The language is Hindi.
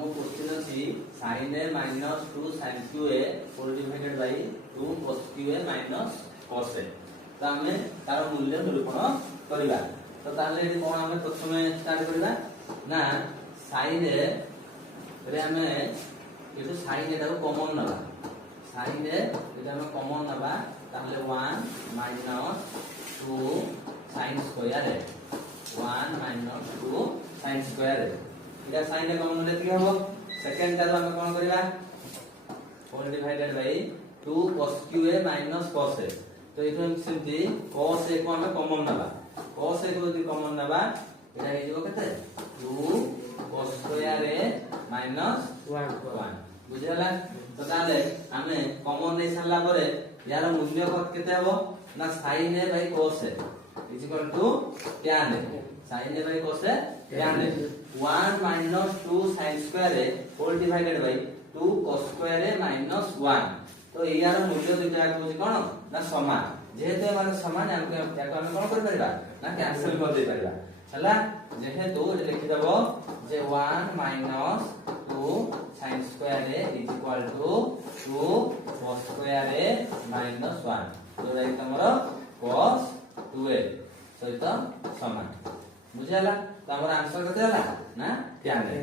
हम क्वेश्चन अछि sin a minus 2 sin qa whole divided by 2 cos qa minus cos a। तो हमें तार मूल्य निरूपण करबा। तो ताले एठी कोन हमें प्रथमे स्टार्ट करबा ना sin a रे हमें एठो sin a को कॉमन नबा। sin a एटा हमें कॉमन नबा ताले 1 minus 2 sin square a 1 minus 2 sin square a इटा sin a कॉमन ले कि हबो सेकंड तार हमें कोन करबा whole divided by 2 cos qa minus cos a। तो इथो सिंपली cos a को हमें कॉमन नबा cos a को यदि कॉमन नबा एटा हे जबो केते 2 cos square a minus 1 बुझला। तो ताले हमें कॉमन नै सारला परे यार मूल्य केते हबो ना sin a by cos a is equal to tan a sin a by cos a tan a 1 minus 2 sin square a whole divided by 2 cos square a minus 1। तो यार मूल्य दुटा कोछि कोन ना समान जेहेतु माने समान हमके याको हम कोन कर परबा ना कैंसिल कर दे परबा हला जेहेतु लिखि दबो जे 1 minus 2 sin square a is equal to 2 cos square a minus 1। तो राइट हमरो cos 2a सहित समान बुझला। तो हमर आंसर कते हला ना tan a।